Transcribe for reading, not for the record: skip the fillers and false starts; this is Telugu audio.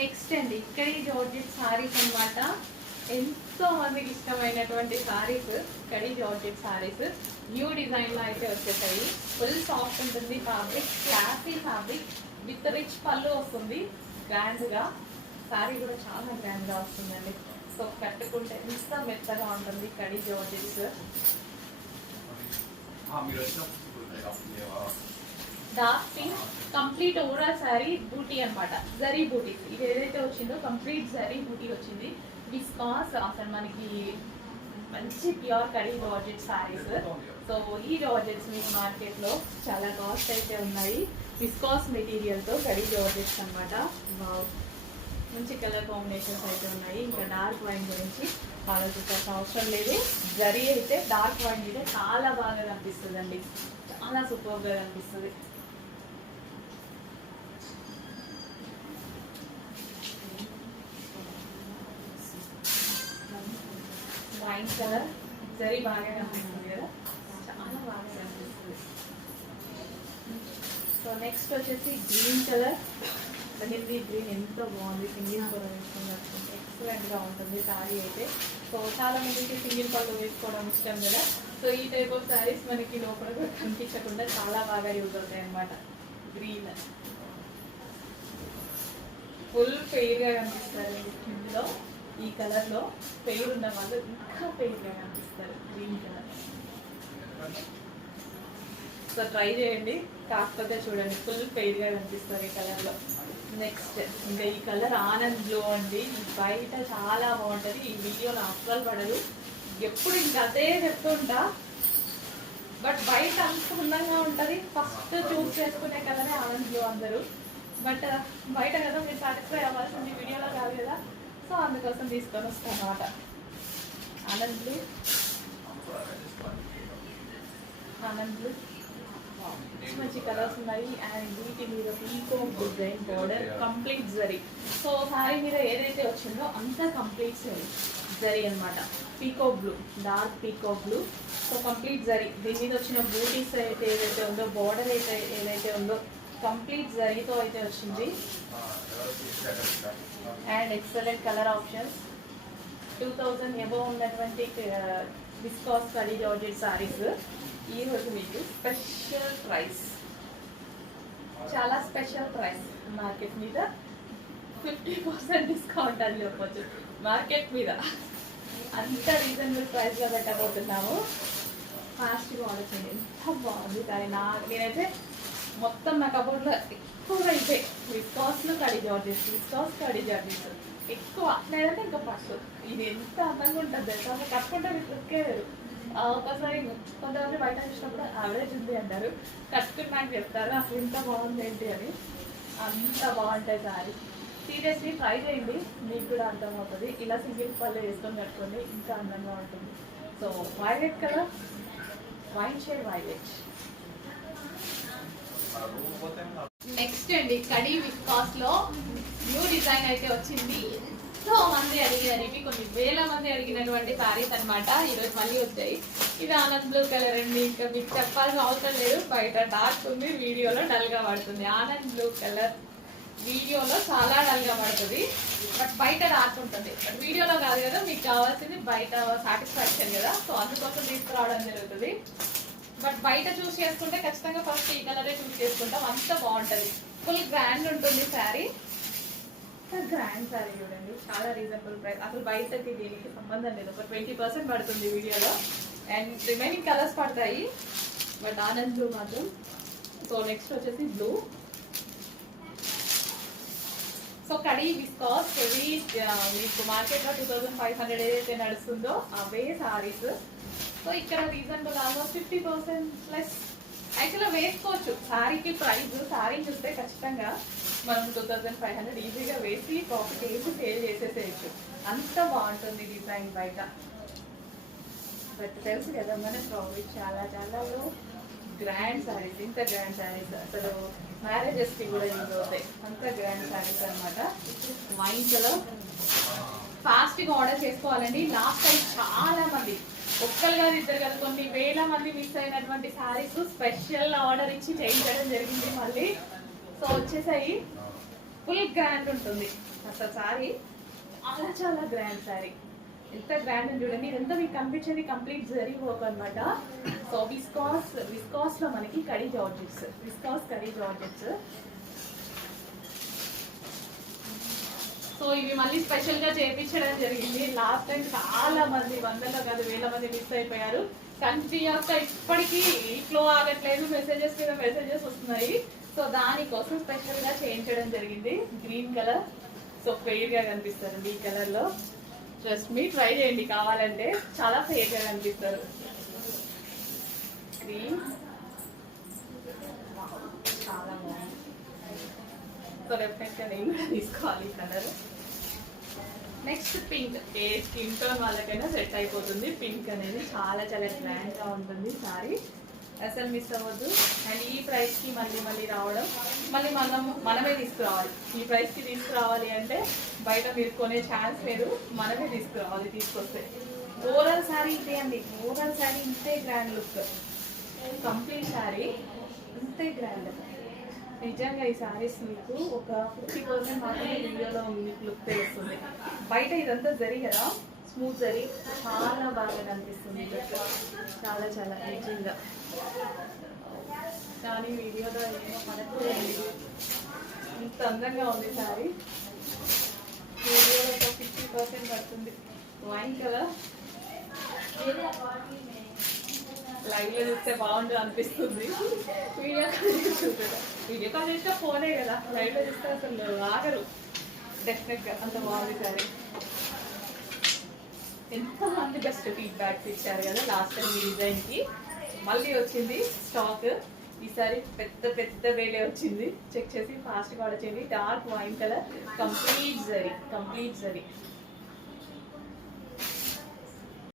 నెక్స్ట్ అండి ఇక్కడి జార్జెట్ సారీస్ అన్నమాట. ఎంతో మందికి ఇష్టమైనటువంటి సారీస్ కడి జార్జెట్ సారీస్ న్యూ డిజైన్ లో అయితే వచ్చేసాయి. ఫుల్ సాఫ్ట్ ఉంటుంది fabric, classy fabric with rich పళ్ళు వస్తుంది. గ్రాండ్ గా సారీ కూడా చాలా గ్రాండ్ గా వస్తుందండి. సో కట్టుకుంటే ఎంత మెత్తగా ఉంటుంది కడి georgettes. Dark pink complete overall sari బూటీ అన్నమాట. జరీ బూటీ ఇది ఏదైతే వచ్చిందో కంప్లీట్ జరీ బూటీ వచ్చింది. విస్కాస్ అసలు మనకి మంచి ప్యూర్ కడి జార్జెట్ శారీస్. సో ఈ జార్జెట్స్ మీకు మార్కెట్ లో చాలా కాస్ట్ అయితే ఉన్నాయి. విస్కాస్ మెటీరియల్ తో కడి జార్జెట్స్ అన్నమాట. మంచి కలర్ కాంబినేషన్స్ అయితే ఉన్నాయి. ఇంకా డార్క్ వైన్ గురించి ఆలోచించాల్సిన అవసరం లేదు. జరీ అయితే డార్క్ వైన్ మీద చాలా బాగా కనిపిస్తుంది అండి, చాలా సూపర్ గా కనిపిస్తుంది. వైన్ కలర్ జరీ బాగా కనిపిస్తుంది కదా, చాలా బాగా కనిపిస్తుంది. సో నెక్స్ట్ వచ్చేసి గ్రీన్ కలర్. హిందీ గ్రీన్ ఎంత బాగుంది, సింగిల్ పళ్ళు వేసుకొని కట్టుకుంటే ఎక్సలెంట్ గా ఉంటుంది శారీ అయితే. సో చాలా మందికి సింగిల్ పళ్ళు వేసుకోవడం ఇష్టం కదా. సో ఈ టైప్ ఆఫ్ శారీస్ మనకి లోపల కూడా కనిపించకుండా చాలా బాగా యూజ్ అవుతాయి అన్నమాట. గ్రీన్ ఫుల్ ఫెయిర్ గా కనిపిస్తారు ఇందులో. ఈ కలర్ లో ఫెయిర్ ఉన్న వాళ్ళు ఇంకా ఫెయిర్ గా కనిపిస్తారు గ్రీన్ కలర్. సో ట్రై చేయండి, కాకపోతే చూడండి ఫుల్ ఫెయిర్ గా కనిపిస్తారు ఈ కలర్ లో. నెక్స్ట్ ఇంకా ఈ కలర్ ఆనంద్ బ్లూ అండి. బయట చాలా బాగుంటుంది, ఈ వీడియోలో అస్సలు పడదు. ఎప్పుడు ఇంకా అదే చెప్తుంటా, బట్ బయట అంత అందంగా ఉంటుంది. ఫస్ట్ చూస్ చేసుకునే కలరే ఆనంద్ బ్లూ అందరూ. బట్ బయట కదా మీరు సాటిస్ఫై అవ్వాల్సింది, వీడియోలో కాదు కదా. సో అందుకోసం తీసుకొని వస్తాను అన్నమాట. ఆనంద్ బ్లూ, ఆనంద్ బ్లూ మంచి కలర్స్ ఉన్నాయి. అండ్ వీటి మీద peacock design border complete zari. So sari మీద ఏదైతే వచ్చిందో అంతా కంప్లీట్ జరీ అనమాట. Peacock blue, dark peacock blue. So complete zari. దీని మీద వచ్చిన బూటీస్ అయితే ఏదైతే ఉందో, బోర్డర్ అయితే ఏదైతే ఉందో కంప్లీట్ జరీతో అయితే వచ్చింది. And excellent colour options. 2000 above ఉన్నటువంటి విస్కాస్ కడి జార్జెట్ సారీస్ ఈ రోజు మీకు స్పెషల్ ప్రైస్, చాలా స్పెషల్ ప్రైస్. మార్కెట్ మీద 50% డిస్కౌంట్ అని చెప్పొచ్చు. మార్కెట్ మీద అంత రీజనబుల్ ప్రైస్ లో పెట్టబోతున్నాము. ఫాస్ట్గా ఆలోచండి, ఎంత బాగుంది. కానీ నేనైతే మొత్తం నా కబోర్డ్లో ఎక్కువగా ఇదే విస్కాస్లో కడి జార్జెస్, విస్కాస్ కడి జార్జెస్ ఎక్కువ. నేనైతే ఇంకా ఫస్ట్ ఇది ఎంత అందంగా ఉంటుంది తెలుసా, అసలు కట్టుకుంటే మీకు లుక్కే వేరు. ఒకసారి కొంతమంది బయట చూసినప్పుడు యావరేజ్ ఉంది అంటారు, కట్టుకున్నాక చెప్తారు అసలు ఇంత బాగుంది ఏంటి అని. అంత బాగుంటాయి సారీ. సీరియస్లీ ట్రై చేయండి, మీకు కూడా అర్థమవుతుంది. ఇలా సింగిల్ పళ్ళు వేసుకొని కట్టుకోండి, ఇంకా అందంగా ఉంటుంది. So violet colour, wine shade violet. Next అండి కడి విస్కాస్ లో న్యూ డిజైన్ అయితే వచ్చింది. ఎంతో మంది అడిగినారు, ఇవి కొన్ని వేల మంది అడిగినటువంటి సారీస్ అనమాట. ఈరోజు మళ్ళీ వచ్చాయి. ఇది ఆనంద్ బ్లూ కలర్ అండి, ఇంకా మీకు చెప్పాల్సిన అవసరం లేదు. బయట డార్క్ ఉంది, వీడియోలో డల్ గా పడుతుంది. ఆనంద్ బ్లూ కలర్ వీడియోలో చాలా డల్ గా పడుతుంది, బట్ బయట డార్క్ ఉంటుంది. బట్ వీడియోలో కాదు కదా, మీకు కావాల్సింది బయట సాటిస్ఫాక్షన్ కదా. సో అందుకోసం తీసుకురావడం జరుగుతుంది. బట్ బయట చూస్ చేసుకుంటే ఖచ్చితంగా ఫస్ట్ ఈ కలరే చూస్ చేసుకుంటాం, అంత బాగుంటుంది. ఫుల్ గ్రాండ్ ఉంటుంది శారీ. గ్రాండ్ శారీ చూడండి, చాలా రీజనబుల్ ప్రైస్. అసలు బయటకి దీనికి సంబంధం లేదు. ఒక 20% పడుతుంది వీడియోలో, అండ్ రిమైనింగ్ కలర్స్ పడతాయి. బట్ ఆనంద్ బ్లూ మాత్రం. సో నెక్స్ట్ వచ్చేసి బ్లూ. సో కడి విస్కాస్ హెవీ మీకు మార్కెట్లో 2500 ఏదైతే నడుస్తుందో అవే సారీస్. సో ఇక్కడ రీజనబుల్ ఆల్మోస్ట్ 50% ప్లస్. యాక్చువల్గా వేసుకోవచ్చు శారీకి ప్రైస్. శారీ చూస్తే ఖచ్చితంగా మనం 2500 ఈజీగా వేసి ప్రాఫిట్ వేసి సేల్ చేసేసేయచ్చు, అంత బాగుంటుంది డిజైన్ బయట. బట్ తెలుసు కదా మన ప్రాఫిట్ చాలా చాలా గ్రాండ్ శారీస్. ఇంత గ్రాండ్ శారీస్ అసలు మ్యారేజెస్కి కూడా యూజ్ అవుతాయి, అంత గ్రాండ్ శారీస్ అనమాట. వైన్ కలర్ ఫాస్ట్గా ఆర్డర్ చేసుకోవాలండి. లాస్ట్ టైం చాలా మంది, ఒక్కరు కాదు ఇద్దరు కదా, కొన్ని వేల మంది మిస్ అయినటువంటి శారీస్ స్పెషల్ ఆర్డర్ ఇచ్చి చేయించడం జరిగింది మళ్ళీ. సో వచ్చేసాయి. ఫుల్ గ్రాండ్ ఉంటుంది అసలు సారీ, చాలా చాలా గ్రాండ్ సారీ. ఎంత గ్రాండ్ అని చూడండి. ఇదంతా మీకు కనిపించేది కంప్లీట్ జరీ వర్క్ అనమాట. సో విస్కాస్ లో మనకి khadi georgettes, viscous khadi georgettes. So ఇవి మళ్ళీ స్పెషల్ గా చేయించడం జరిగింది. లాస్ట్ టైం చాలా మంది, వందల్లో కాదు వేల మంది మిస్ అయిపోయారు. కంటిన్యూస్ గా ఇప్పటికీ ఫ్లో ఆగట్లేదు, మెసేజెస్ మీద మెసేజెస్ వస్తున్నాయి. సో దానికోసం స్పెషల్ గా చేయించడం జరిగింది. గ్రీన్ కలర్, సో ఫెయిర్ గా కనిపిస్తారు ఈ కలర్ లో. ట్రస్ట్ మీ, ట్రై చేయండి కావాలంటే, చాలా ఫెయిర్ గా కనిపిస్తారు. గ్రీన్ చాలా బాగుంది. సో డెఫినెట్ గా నేను కూడా తీసుకోవాలి ఈ కలర్. నెక్స్ట్ పింక్, ఏ స్కిన్ టోన్ వాళ్ళకైనా సెట్ అయిపోతుంది. పింక్ అనేది చాలా చాలా గ్రాండ్ గా ఉంటుంది సారీ, అసలు మిస్ అవ్వద్దు. అండ్ ఈ ప్రైస్ కి మళ్ళీ మళ్ళీ రావడం, మళ్ళీ మనమే తీసుకురావాలి. ఈ ప్రైస్ కి తీసుకురావాలి అంటే బయట మీరు కొనే ఛాన్స్ లేదు, మనమే తీసుకురావాలి. తీసుకొస్తే ఓవరాల్ శారీ ఇదే అండి, ఓవరాల్ శారీ ఇంతే గ్రాండ్ లుక్, కంప్లీట్ శారీ ఇంతే గ్రాండ్. నిజంగా ఈ శారీస్ మీకు ఒక 50% మాత్రమే వీడియోలో మీకు లుక్ తెలుస్తుంది. బయట ఇదంతా జరీ కదా, స్మూత్ జరీ, చాలా బాగా కనిపిస్తుంది లుక్, చాలా చాలా నిజంగా. కానీ వీడియోలో ఏమో పడట్లేదు, ఇంత అందంగా ఉంది శారీ. వీడియోలో ఒక 50% పడుతుంది. వైన్ కలర్, లైవ్ లో చూస్తే బాగుంటుంది అనిపిస్తుంది. వీడియో కాల్ చేస్తే ఫోనే కదా, లైవ్ లో చూస్తే అసలు ఆగరు. డెఫినెట్ గా అంత బాగుంది సారీ. ఎంతమంది బెస్ట్ ఫీడ్బ్యాక్స్ ఇచ్చారు కదా లాస్ట్ టైం ఈ డిజైన్ కి. మళ్ళీ వచ్చింది స్టాక్, ఈసారి పెద్ద పెద్ద వేలే వచ్చింది. చెక్ చేసి ఫాస్ట్ గా వచ్చింది. Dark wine colour, complete zari, complete zari.